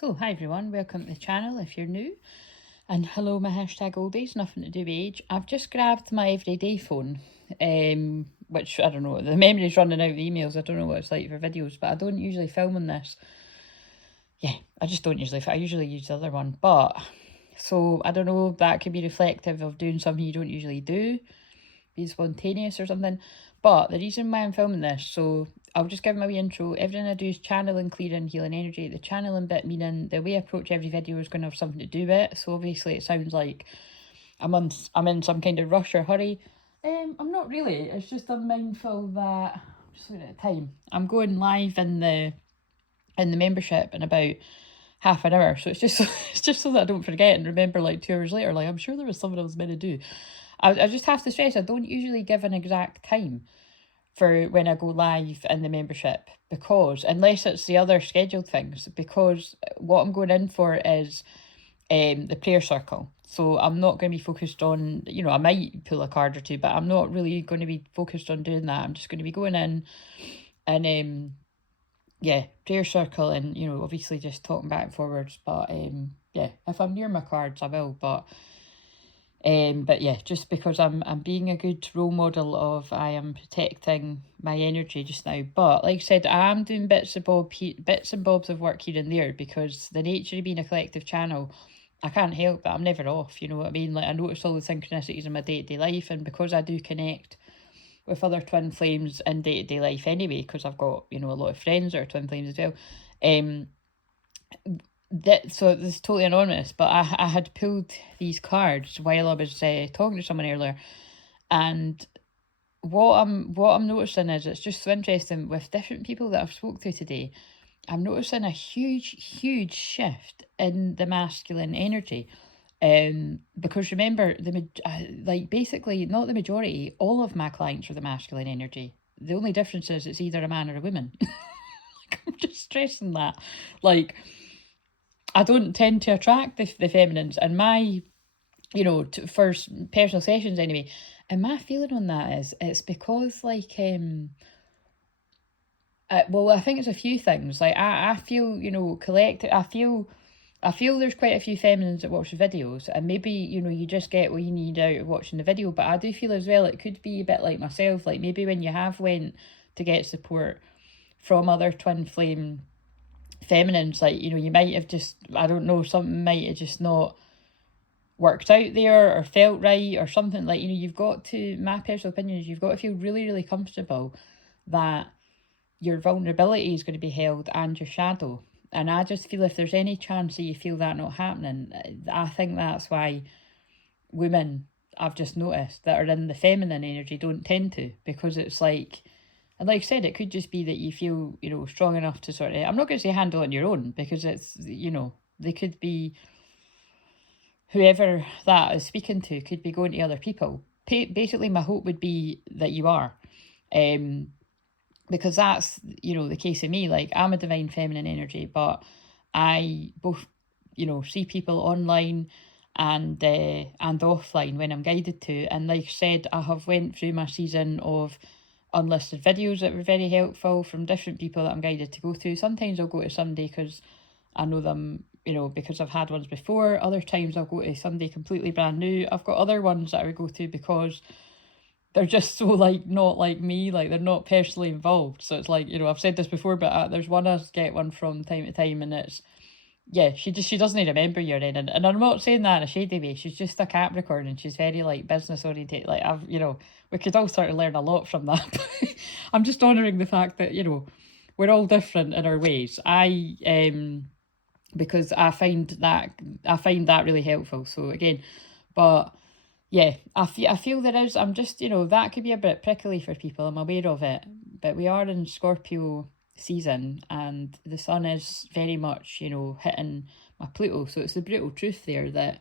So, hi everyone, welcome to the channel if you're new. And hello, my hashtag oldies, nothing to do with age. I've just grabbed my everyday phone, which I don't know, the memory's running out of emails. I don't know what it's like for videos, but I don't usually film on this. Yeah, I just don't usually, I usually use the other one. But, so I don't know, that could be reflective of doing something you don't usually do, be spontaneous or something. But the reason why I'm filming this, so I'll just give my wee intro. Everything I do is channeling, clearing, healing energy. The channeling bit meaning the way I approach every video is going to have something to do with it. So obviously it sounds like I'm in some kind of rush or hurry. I'm not really. It's just I'm mindful that just looking at the time. I'm going live in the membership in about half an hour. So it's just it's just so that I don't forget and remember like 2 hours later. Like I'm sure there was something I was meant to do. I just have to stress I don't usually give an exact time for when I go live in the membership, because unless it's the other scheduled things, because what I'm going in for is the prayer circle. So I'm not going to be focused on, I might pull a card or two, but I'm not really going to be focused on doing that. I'm just going to be going in and yeah, prayer circle and, obviously just talking back and forwards. But yeah, if I'm near my cards, I will. But yeah, just because I'm being a good role model of I am protecting my energy just now. But like I said, I am doing bits and bobs of work here and there, because the nature of being a collective channel, I can't help it. I'm never off. You know what I mean? Like I notice all the synchronicities in my day-to-day life, and because I do connect with other twin flames in day-to-day life anyway, because I've got a lot of friends that are twin flames as well. So this is totally anonymous, but I had pulled these cards while I was talking to someone earlier, and what I'm noticing is it's just so interesting with different people that I've spoke to today. I'm noticing a huge shift in the masculine energy. Because remember like basically not the majority, all of my clients are the masculine energy. The only difference is it's either a man or a woman. Like, I'm just stressing that. Like I don't tend to attract the feminines, and my for personal sessions anyway. And my feeling on that is it's because like well, I think it's a few things. Like I feel collective. I feel there's quite a few feminines that watch the videos, and maybe you just get what you need out of watching the video. But I do feel as well it could be a bit like myself. Like maybe when you have went to get support from other twin flame feminines, like you might have just, I don't know, something might have just not worked out there or felt right or something. Like you've got to, my personal opinion is, you've got to feel really comfortable that your vulnerability is going to be held and your shadow. And I just feel if there's any chance that you feel that not happening, I think that's why women, I've just noticed, that are in the feminine energy don't tend to, because it's like, and like I said, it could just be that you feel, strong enough to sort of, I'm not going to say handle it on your own, because it's, they could be, whoever that is speaking to could be going to other people. Basically, my hope would be that you are. Because that's, the case of me. Like, I'm a divine feminine energy, but I both, see people online and offline when I'm guided to. And like I said, I have went through my season of unlisted videos that were very helpful from different people that I'm guided to go to. Sometimes I'll go to somebody because I know them, because I've had ones before. Other times I'll go to somebody completely brand new. I've got other ones that I would go to because they're just so like not like me, like they're not personally involved. So it's like, I've said this before, but there's one I get one from time to time, and it's, yeah, she doesn't remember you or anything. And I'm not saying that in a shady way. She's just a Capricorn, and she's very like business oriented. Like we could all sort of learn a lot from that. I'm just honouring the fact that we're all different in our ways. Because I find that really helpful. So again, but yeah, I feel there is. I'm just that could be a bit prickly for people. I'm aware of it, but we are in Scorpio season, and the sun is very much hitting my Pluto. So it's the brutal truth there that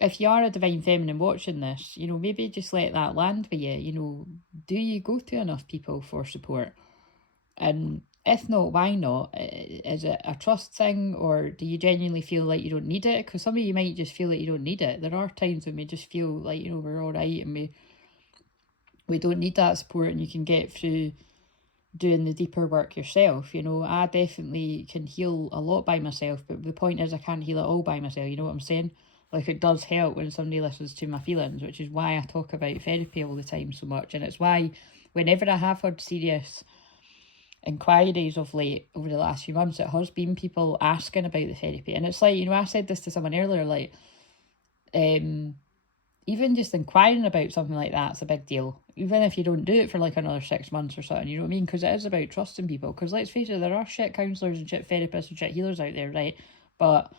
if you are a divine feminine watching this, maybe just let that land with you. Do you go to enough people for support? And if not, why not? Is it a trust thing, or do you genuinely feel like you don't need it? Because some of you might just feel like you don't need it. There are times when we just feel like, we're all right, and we don't need that support, and you can get through doing the deeper work yourself. You know, I definitely can heal a lot by myself, but the point is I can't heal it all by myself, you know what I'm saying? Like, it does help when somebody listens to my feelings, which is why I talk about therapy all the time so much, and it's why whenever I have had serious inquiries of late over the last few months, it has been people asking about the therapy. And it's like, you know, I said this to someone earlier, like, even just inquiring about something like that's a big deal, even if you don't do it for like another 6 months or something, you know what I mean? Because it is about trusting people, because let's face it, there are shit counsellors and shit therapists and shit healers out there, right? But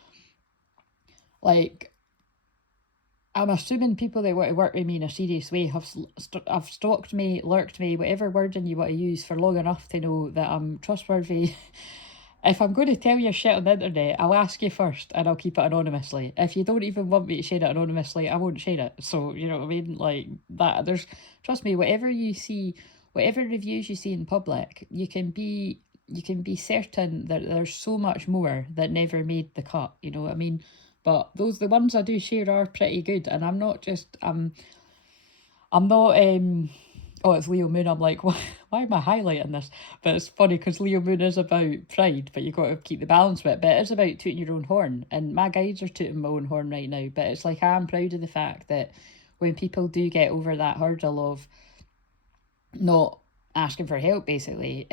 like, I'm assuming people that want to work with me in a serious way have stalked me, lurked me, whatever wording you want to use, for long enough to know that I'm trustworthy. If I'm going to tell you shit on the internet, I'll ask you first and I'll keep it anonymously. If you don't even want me to share it anonymously, I won't share it. So, you know what I mean? Like that, trust me, whatever you see, whatever reviews you see in public, you can be certain that there's so much more that never made the cut, you know what I mean? But the ones I do share are pretty good, and I'm not, oh, it's Leo Moon. I'm like, why am I highlighting this? But it's funny because Leo Moon is about pride, but you've got to keep the balance with it. But it is about tooting your own horn. And my guides are tooting my own horn right now. But it's like, I'm proud of the fact that when people do get over that hurdle of not asking for help, basically,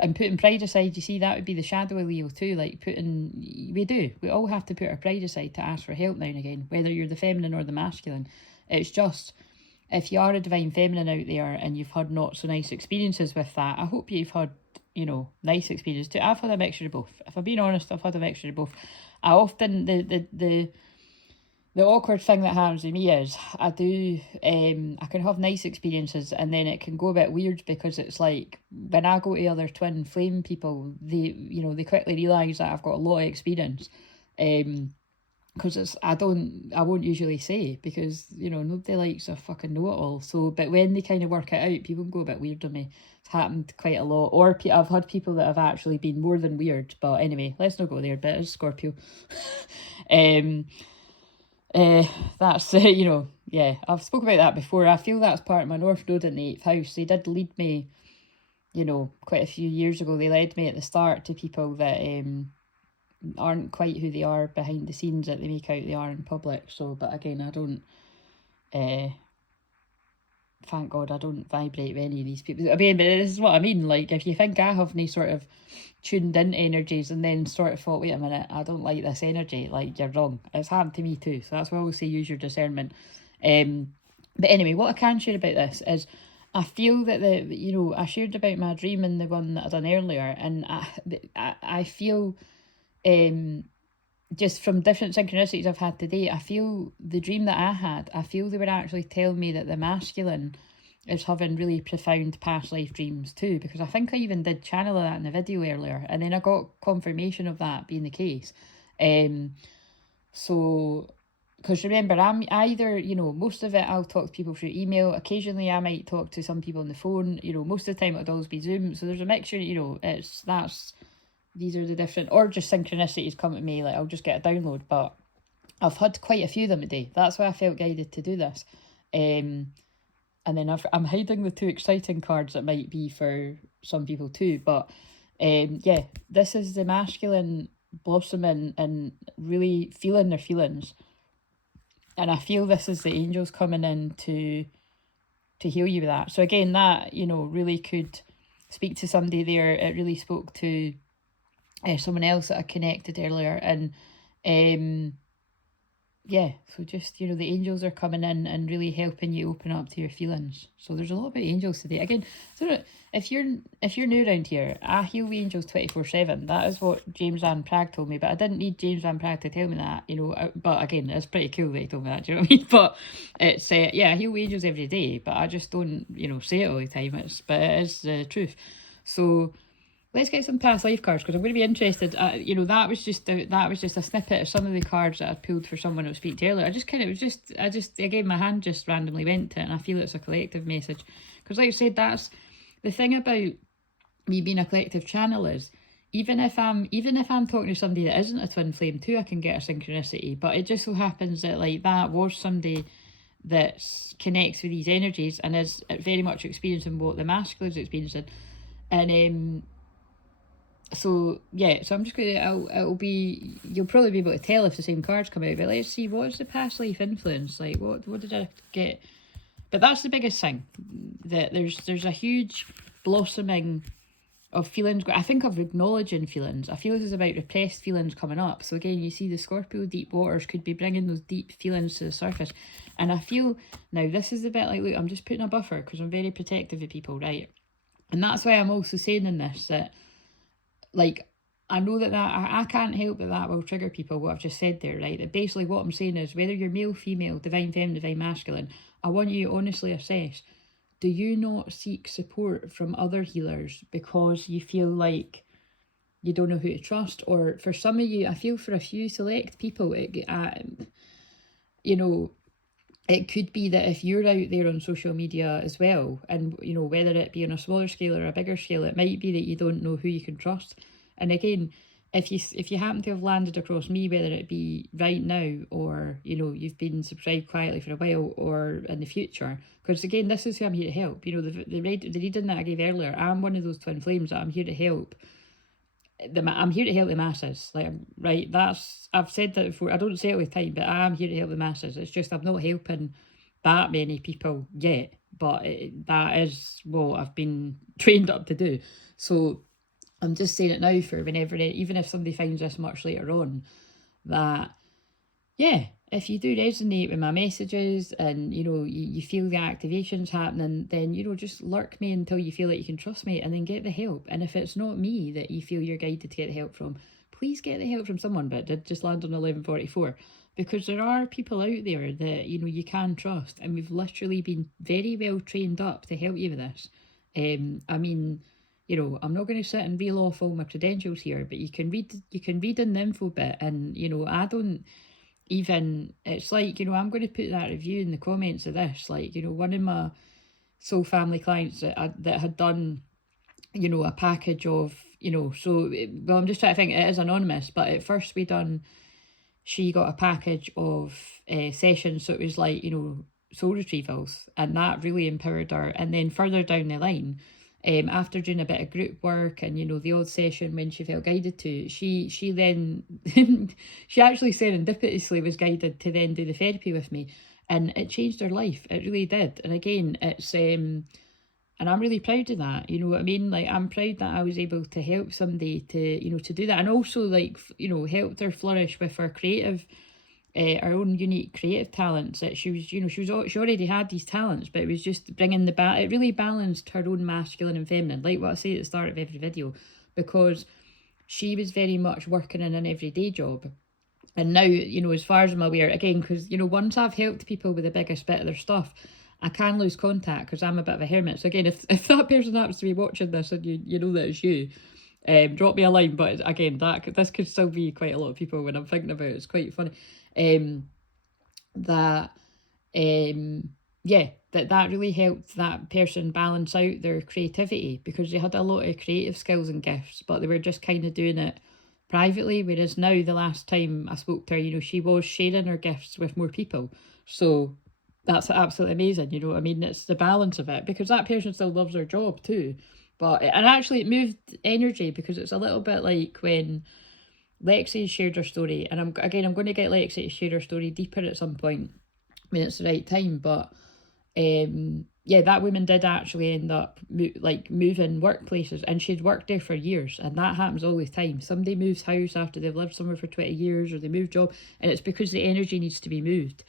and putting pride aside, you see, that would be the shadow of Leo too. Like, we all have to put our pride aside to ask for help now and again, whether you're the feminine or the masculine. It's just, if you are a divine feminine out there and you've had not so nice experiences with that, I hope you've had, you know, nice experiences too. I've had a mixture of both. If I'm being honest, I've had a mixture of both. I often, the awkward thing that happens to me is I can have nice experiences, and then it can go a bit weird, because it's like when I go to other twin flame people, they quickly realise that I've got a lot of experience. Because I won't usually say, because, you know, nobody likes a fucking know-it-all. So, but when they kind of work it out, people go a bit weird on me. It's happened quite a lot. Or I've had people that have actually been more than weird. But anyway, let's not go there. But it's Scorpio. That's, you know, yeah, I've spoken about that before. I feel that's part of my North Node in the 8th house. They did lead me, you know, quite a few years ago. They led me at the start to people that aren't quite who they are behind the scenes, that they make out they are in public. So, but again, I don't, thank God I don't vibrate with any of these people. I mean, but this is what I mean. Like, if you think I have any sort of tuned in energies and then sort of thought, wait a minute, I don't like this energy, like, you're wrong. It's happened to me too. So that's why I always say use your discernment. But anyway, what I can share about this is, I feel that I shared about my dream in the one that I done earlier, and I feel, just from different synchronicities I've had today, I feel the dream that I had, I feel they were actually telling me that the masculine is having really profound past life dreams too, because I think I even did channel that in the video earlier, and then I got confirmation of that being the case. So, because remember, I'm either, you know, most of it I'll talk to people through email, occasionally I might talk to some people on the phone, you know, most of the time it'll always be Zoom, so there's a mixture, you know, these are the different, or just synchronicities come to me, like I'll just get a download. But I've had quite a few of them today. That's why I felt guided to do this. And then I'm hiding the 2 exciting cards that might be for some people too. But yeah, this is the masculine blossoming and really feeling their feelings. And I feel this is the angels coming in to heal you with that. So again, that, you know, really could speak to somebody there. It really spoke to someone else that I connected earlier, and yeah, so just, you know, the angels are coming in and really helping you open up to your feelings. So there's a lot about angels today. Again, so if you're new around here, I heal the angels 24/7. That is what James Van Prague told me, but I didn't need James Van Prague to tell me that, you know. But again, it's pretty cool that he told me that, do you know what I mean? But it's yeah, I heal the angels every day, but I just don't, you know, say it all the time. But it is the truth. So let's get some past life cards, because I'm going to be interested. You know, that was just a snippet of some of the cards that I pulled for someone I was speaking to earlier. Again, my hand just randomly went to it, and I feel it's a collective message. Because like I said, that's the thing about me being a collective channel, is even if I'm talking to somebody that isn't a twin flame too, I can get a synchronicity. But it just so happens that, like, that was somebody that connects with these energies and is very much experiencing what the masculine is experiencing. And so yeah, so I'm just gonna, it'll be, you'll probably be able to tell if the same cards come out, but let's see, what's the past life influence, like what did I get? But that's the biggest thing, that there's a huge blossoming of feelings. I think of acknowledging feelings. I feel this is about repressed feelings coming up. So again, you see the Scorpio deep waters could be bringing those deep feelings to the surface. And I feel, now this is a bit like, look, I'm just putting a buffer because I'm very protective of people, right? And that's why I'm also saying in this that, like, I know that I can't help that will trigger people, what I've just said there, right? That basically what I'm saying is, whether you're male, female, divine feminine, divine masculine, I want you to honestly assess, do you not seek support from other healers because you feel like you don't know who to trust? Or for some of you, I feel for a few select people, you know, it could be that if you're out there on social media as well, and, you know, whether it be on a smaller scale or a bigger scale, it might be that you don't know who you can trust. And again, if you happen to have landed across me, whether it be right now or, you know, you've been subscribed quietly for a while or in the future, because again, this is who I'm here to help. You know, the reading that I gave earlier, I'm one of those twin flames that I'm here to help. I'm here to help the masses, like, right? That's, I've said that before. I don't say it all the time, but I am here to help the masses. It's just I'm not helping that many people yet, but that is what I've been trained up to do. So I'm just saying it now for whenever, even if somebody finds this much later on, that, yeah, if you do resonate with my messages and, you know, you feel the activations happening, then, you know, just lurk me until you feel like you can trust me, and then get the help. And if it's not me that you feel you're guided to get the help from, please get the help from someone. But it did just land on 1144, because there are people out there that, you know, you can trust, and we've literally been very well trained up to help you with this. I mean, you know, I'm not going to sit and reel off all my credentials here, but you can read in the info bit, and, you know, I don't even, it's like, you know, I'm going to put that review in the comments of this, like, you know, one of my soul family clients that had done, you know, a package of, you know, so, well, I'm just trying to think, it is anonymous, but at first she got a package of sessions, so it was like, you know, soul retrievals, and that really empowered her. And then further down the line, after doing a bit of group work and, you know, the odd session when she felt guided to, she then she actually serendipitously was guided to then do the therapy with me, and it changed her life. It really did. And again, it's and I'm really proud of that, you know what I mean? Like, I'm proud that I was able to help somebody to, you know, to do that, and also, like, you know, helped her flourish with her creative, her own unique creative talents. That she was, you know, she already had these talents, but it was just bringing it really balanced her own masculine and feminine, like what I say at the start of every video, because she was very much working in an everyday job. And now, you know, as far as I'm aware, again, because, you know, once I've helped people with the biggest bit of their stuff, I can lose contact because I'm a bit of a hermit. So again, if that person happens to be watching this and you know that it's you, drop me a line. But again, this could still be quite a lot of people when I'm thinking about it. It's quite funny. That really helped that person balance out their creativity, because they had a lot of creative skills and gifts, but they were just kind of doing it privately. Whereas now, the last time I spoke to her, you know, she was sharing her gifts with more people. So that's absolutely amazing, you know what I mean? It's the balance of it, because that person still loves their job too. But, and actually it moved energy, because it's a little bit like when Lexi shared her story, and I'm going to get Lexi to share her story deeper at some point when it's the right time. But yeah, that woman did actually end up moving workplaces, and she'd worked there for years, and that happens all the time. Somebody moves house after they've lived somewhere for 20 years, or they move job, and it's because the energy needs to be moved.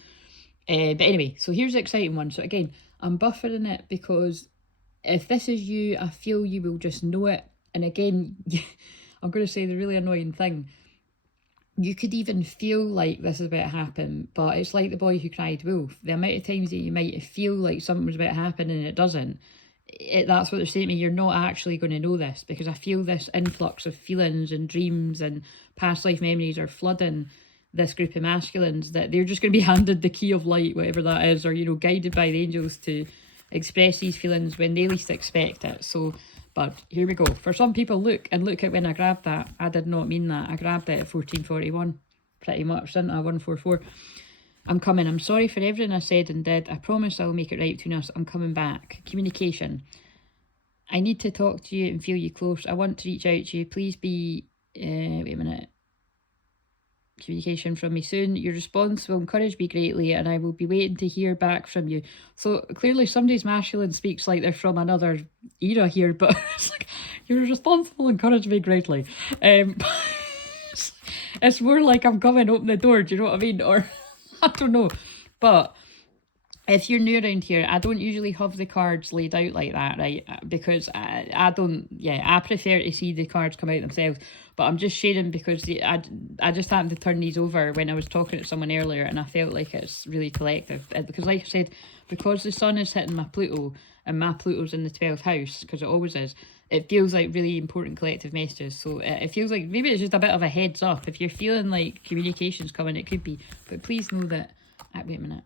But anyway, so here's the exciting one. So again, I'm buffering it because if this is you, I feel you will just know it. And again, I'm going to say the really annoying thing. You could even feel like this is about to happen, but it's like the boy who cried wolf. The amount of times that you might feel like something was about to happen and it doesn't, that's what they're saying to me. You're not actually going to know this, because I feel this influx of feelings and dreams and past life memories are flooding this group of masculines, that they're just going to be handed the key of light, whatever that is, or, you know, guided by the angels to express these feelings when they least expect it. So, but here we go. For some people, look at when I grabbed that. I did not mean that. I grabbed it at 1441, pretty much, didn't I? 144. I'm coming. I'm sorry for everything I said and did. I promise I'll make it right between us. I'm coming back. Communication. I need to talk to you and feel you close. I want to reach out to you. Please be, wait a minute, communication from me soon. Your response will encourage me greatly and I will be waiting to hear back from you. So clearly somebody's masculine speaks like they're from another era here, but it's like, your response will encourage me greatly. It's more like I'm coming, open the door, do you know what I mean? Or I don't know. But if you're new around here, I don't usually have the cards laid out like that, right? Because I don't, yeah, I prefer to see the cards come out themselves. But I'm just sharing because I just happened to turn these over when I was talking to someone earlier and I felt like it's really collective. Because like I said, because the sun is hitting my Pluto and my Pluto's in the 12th house, because it always is, it feels like really important collective messages. So it feels like maybe it's just a bit of a heads up. If you're feeling like communication's coming, it could be. But please know that, wait a minute.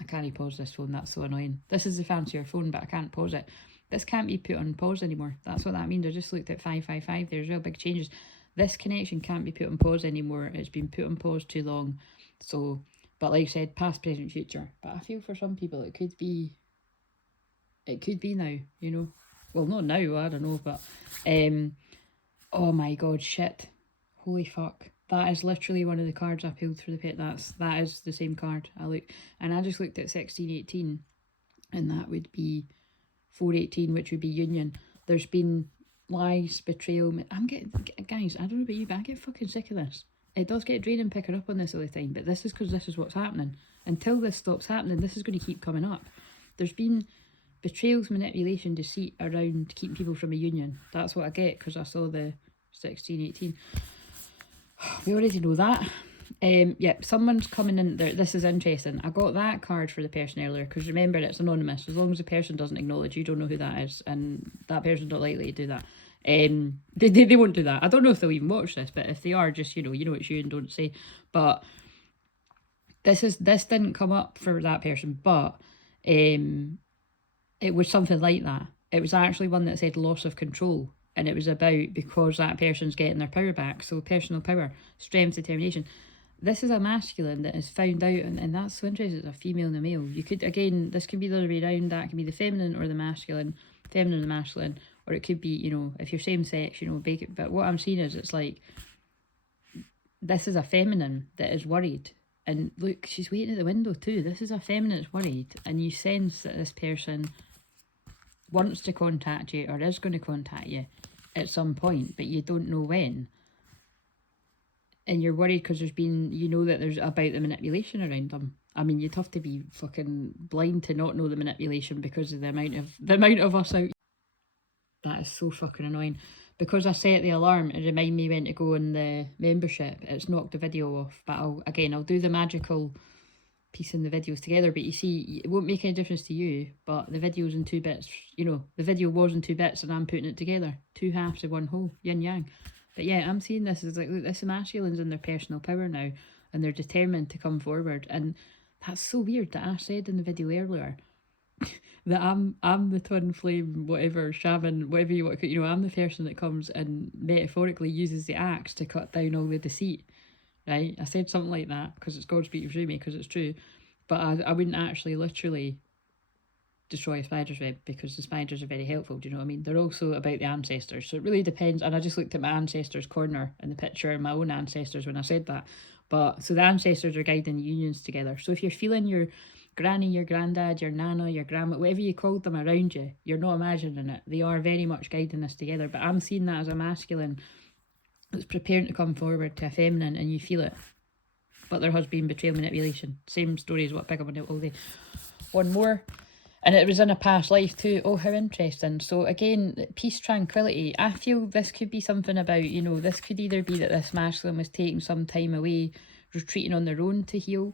I can't pause this phone, that's so annoying. This is the fancier phone, but I can't pause it. This can't be put on pause anymore. That's what that means. I just looked at 555. There's real big changes. This connection can't be put on pause anymore. It's been put on pause too long. So, but like I said, past, present, future. But I feel for some people it could be now, you know. Well, not now, I don't know, but oh my god, shit. Holy fuck. That is literally one of the cards I pulled for the pit. That is the same card. I just looked at 1618 and that would be 418, which would be union. There's been lies, betrayal. I'm getting, guys, I don't know about you, but I get fucking sick of this. It does get draining picking up on this all the time, but this is because this is what's happening. Until this stops happening, this is going to keep coming up. There's been betrayals, manipulation, deceit around keeping people from a union. That's what I get because I saw the 1618. We already know that. Yeah, someone's coming in there. This is interesting. I got that card for the person earlier because remember, it's anonymous. As long as the person doesn't acknowledge, you don't know who that is, and that person's not likely to do that. They won't do that. I don't know if they'll even watch this, but if they are, just you know it's you and don't say. But this didn't come up for that person, but it was something like that. It was actually one that said loss of control. And it was about because that person's getting their power back. So personal power, strength, determination. This is a masculine that is found out, and that's so interesting. It's a female and a male. You could, again, this can be the other way around. That can be the feminine or the masculine, feminine and masculine. Or it could be, you know, if you're same sex, you know, but what I'm seeing is it's like, this is a feminine that is worried. And look, she's waiting at the window too. This is a feminine that's worried. And you sense that this person wants to contact you or is going to contact you at some point, but you don't know when. And you're worried because there's been, you know that there's about the manipulation around them. I mean, you'd have to be fucking blind to not know the manipulation because of the amount of us out. That is so fucking annoying. Because I set the alarm, it reminded me when to go in the membership. It's knocked the video off, but I'll do the magical piecing the videos together, but you see, it won't make any difference to you, but the video's in 2 bits, you know, the video was in 2 bits and I'm putting it together, 2 halves of 1 whole, yin yang. But yeah, I'm seeing this as like, look, this masculine's in their personal power now and they're determined to come forward. And that's so weird that I said in the video earlier that I'm the twin flame, whatever, shaman, whatever you want to, you know, I'm the person that comes and metaphorically uses the axe to cut down all the deceit. Right, I said something like that because it's God speaking through me, because it's true, but I wouldn't actually literally destroy a spider's web because the spiders are very helpful, do you know what I mean? They're also about the ancestors, so it really depends. And I just looked at my ancestors corner in the picture of my own ancestors when I said that. But so the ancestors are guiding unions together. So if you're feeling your granny, your granddad, your nana, your grandma, whatever you called them around you, you're not imagining it. They are very much guiding this together. But I'm seeing that as a masculine that's preparing to come forward to a feminine, and you feel it. But there has been betrayal, manipulation. Same story as what I pick up on it all day. One more. And it was in a past life too. Oh, how interesting. So again, peace, tranquility. I feel this could be something about, you know, this could either be that this masculine was taking some time away, retreating on their own to heal.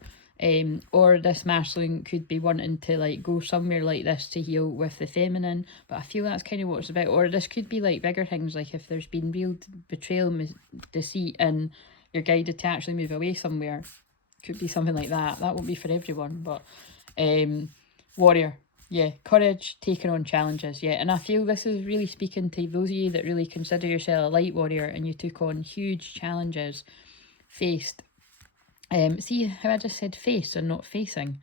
Or this masculine could be wanting to like go somewhere like this to heal with the feminine, but I feel that's kind of what it's about. Or this could be like bigger things, like if there's been real betrayal, deceit, and you're guided to actually move away somewhere. Could be something like that. That won't be for everyone, but warrior, yeah, courage, taking on challenges, yeah. And I feel this is really speaking to those of you that really consider yourself a light warrior and you took on huge challenges, faced. See how I just said face and not facing?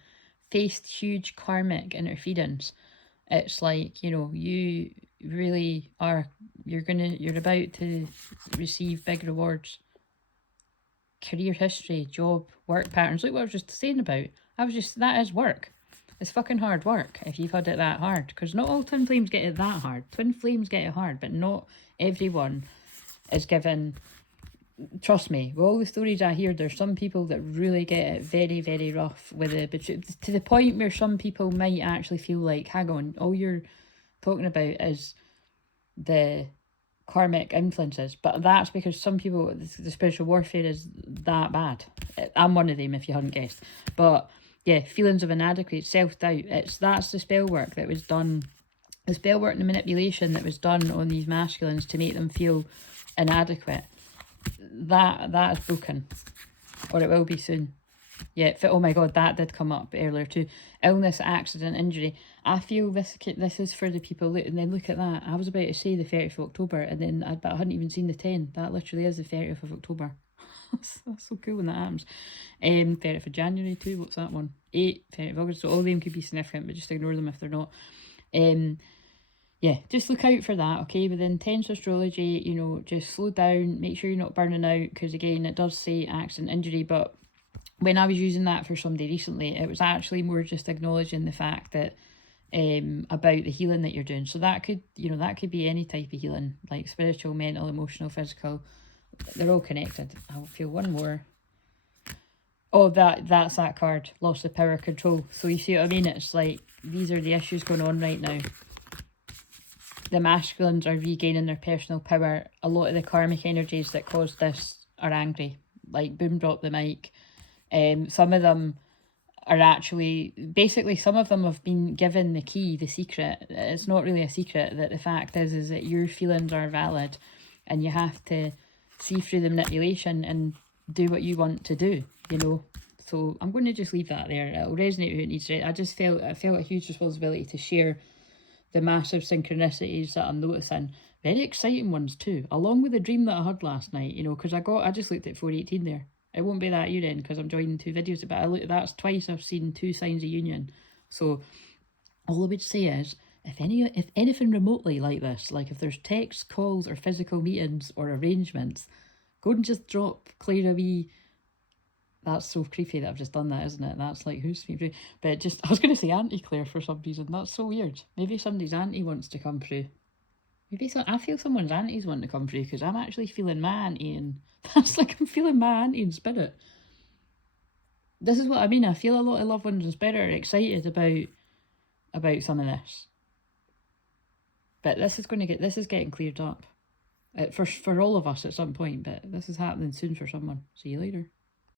Faced huge karmic interference It's like, you know, you really are, you're about to receive big rewards. Career history, job, work patterns. Look what I was just saying about. That is work. It's fucking hard work if you've had it that hard. Because not all twin flames get it that hard. Twin flames get it hard, but not everyone is given. Trust me, with all the stories I hear, there's some people that really get it very, very rough with it, but to the point where some people might actually feel like, hang on, all you're talking about is the karmic influences, but that's because some people, the spiritual warfare is that bad. I'm one of them, if you hadn't guessed. But yeah, feelings of inadequate, self-doubt, that's the spell work that was done, the spell work and the manipulation that was done on these masculines to make them feel inadequate. That is broken, or it will be soon. Yeah, oh my god, that did come up earlier too. Illness, accident, injury. I feel this is for the people, and then look at that. I was about to say the 30th of October, and then but I hadn't even seen the 10. That literally is the 30th of October. that's so cool when that happens. 30th of January too, what's that one? 30th of August, so all of them could be significant, but just ignore them if they're not. Yeah, just look out for that, okay? With intense astrology, you know, just slow down, make sure you're not burning out, because again, it does say accident, injury, but when I was using that for somebody recently, it was actually more just acknowledging the fact that about the healing that you're doing. So that could, you know, that could be any type of healing, like spiritual, mental, emotional, physical. They're all connected. I'll feel one more. Oh, that's that card, loss of power, control. So you see what I mean? It's like, these are the issues going on right now. The masculines are regaining their personal power. A lot of the karmic energies that caused this are angry. Like, boom, drop the mic. Some of them are actually, basically, some of them have been given the key, the secret. It's not really a secret, that the fact is that your feelings are valid and you have to see through the manipulation and do what you want to do, you know. So I'm going to just leave that there. It'll resonate with who it needs to. I felt a huge responsibility to share the massive synchronicities that I'm noticing. Very exciting ones too, along with the dream that I had last night, you know, because I just looked at 418 there. It won't be that year end because I'm joining 2 videos, but that's twice I've seen 2 signs of union. So all I would say is, if anything remotely like this, like if there's texts, calls, or physical meetings or arrangements, go and just drop Claire a wee. That's so creepy that I've just done that, isn't it? That's like, who's favorite? But just, I was going to say Auntie Claire for some reason. That's so weird. Maybe somebody's auntie wants to come through. Maybe I feel someone's aunties want to come through because I'm actually feeling my auntie, and that's like I'm feeling my auntie in spirit. This is what I mean. I feel a lot of loved ones in spirit are excited about some of this. But this is getting cleared up. For all of us at some point, but this is happening soon for someone. See you later.